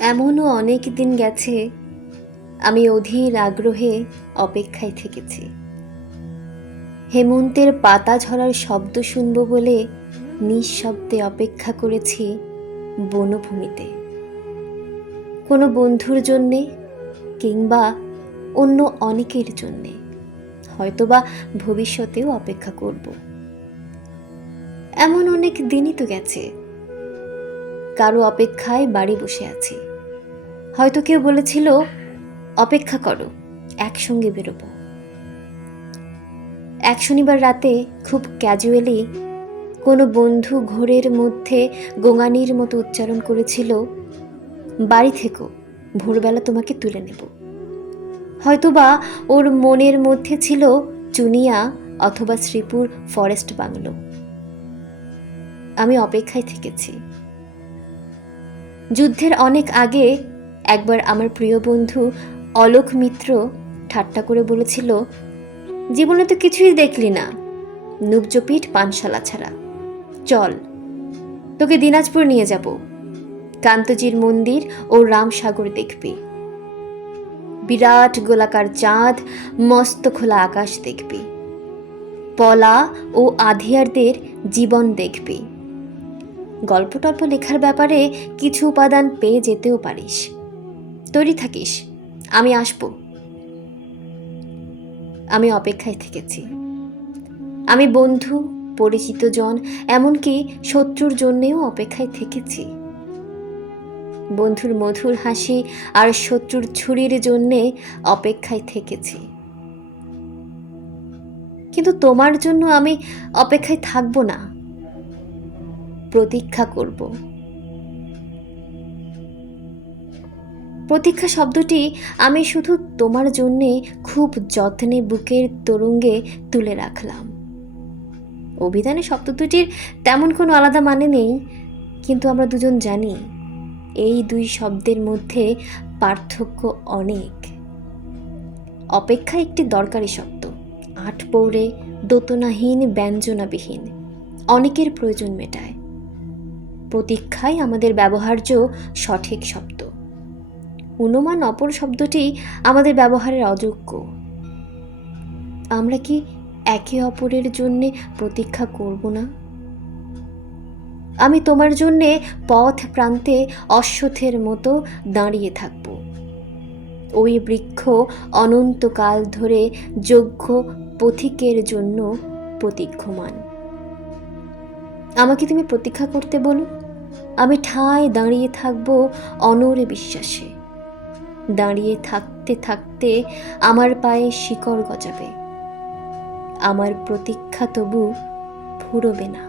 এমনও অনেক দিন গেছে আমি অধীর আগ্রহে অপেক্ষায় থেকেছি। হেমন্তের পাতা ঝরার শব্দ শুনব বলে নিঃশব্দে অপেক্ষা করেছি বনভূমিতে, কোনো বন্ধুর জন্যে কিংবা অন্য অনেকের জন্যে, হয়তোবা ভবিষ্যতেও অপেক্ষা করব। এমন অনেক দিনই তো গেছে, কারো অপেক্ষায় বাড়ি বসে আছি। হয়তো কেউ বলেছিল অপেক্ষা করো, একসঙ্গে বেরোবো। এক শনিবার রাতে খুব ক্যাজুয়ালি কোনো বন্ধু ঘোরের মধ্যে গোঙানির মতো উচ্চারণ করেছিল, বাড়ি থেকো, ভোরবেলা তোমাকে তুলে নেব। হয়তোবা ওর মনের মধ্যে ছিল চুনিয়া অথবা শ্রীপুর ফরেস্ট বাংলো। আমি অপেক্ষায় থেকেছি। যুদ্ধের অনেক আগে একবার আমার প্রিয় বন্ধু অলোক মিত্র ঠাট্টা করে বলেছিল, জীবনে তো কিছুই দেখলি না, নুবজোপিট পানশালা ছাড়া, চল তোকে দিনাজপুর নিয়ে যাব, কান্তজির মন্দির ও রামসাগর দেখবি, বিরাট গোলাকার চাঁদ, মস্ত খোলা আকাশ দেখবি, পলা ও আধিয়ারদের জীবন দেখবি, গল্প টল্প লেখার ব্যাপারে কিছু উপাদান পেয়ে যেতেও পারিস, তৈরি থাকিস, আমি আসব। আমি অপেক্ষায় থেকেছি। আমি বন্ধু, পরিচিত জন, এমনকি শত্রুর জন্যেও অপেক্ষায় থেকেছি। বন্ধুর মধুর হাসি আর শত্রুর ছুরির জন্যে অপেক্ষায় থেকেছি। কিন্তু তোমার জন্য আমি অপেক্ষায় থাকব না, প্রতীক্ষা করব। প্রতীক্ষা শব্দটি আমি শুধু তোমার জন্যে খুব যত্নে বুকের তরঙ্গে তুলে রাখলাম। অভিধানে শব্দ দুটির তেমন কোনো আলাদা মানে নেই, কিন্তু আমরা দুজন জানি এই দুই শব্দের মধ্যে পার্থক্য অনেক। অপেক্ষা একটি দরকারি শব্দ, আটপৌরে, দোতনাহীন, ব্যঞ্জনাবিহীন, অনেকের প্রয়োজন মেটায়। প্রতীক্ষাই আমাদের ব্যবহার্য সঠিক শব্দ। অনুমান অপর শব্দটি আমাদের ব্যবহারের অযোগ্য। আমরা কি একে অপরের জন্যে প্রতীক্ষা করব না? আমি তোমার জন্যে পথ প্রান্তে অশ্বত্থের মতো দাঁড়িয়ে থাকব। ওই বৃক্ষ অনন্তকাল ধরে যোগ্য পথিকের জন্য প্রতীক্ষমান। আমাকে তুমি প্রতীক্ষা করতে বলো, আমি ঠায় দাঁড়িয়ে থাকব অনড়ে বিশ্বাসে। দাঁড়িয়ে থাকতে থাকতে আমার পায়ে শিকড় গজাবে, আমার প্রতীক্ষা তবু ফুরবে না।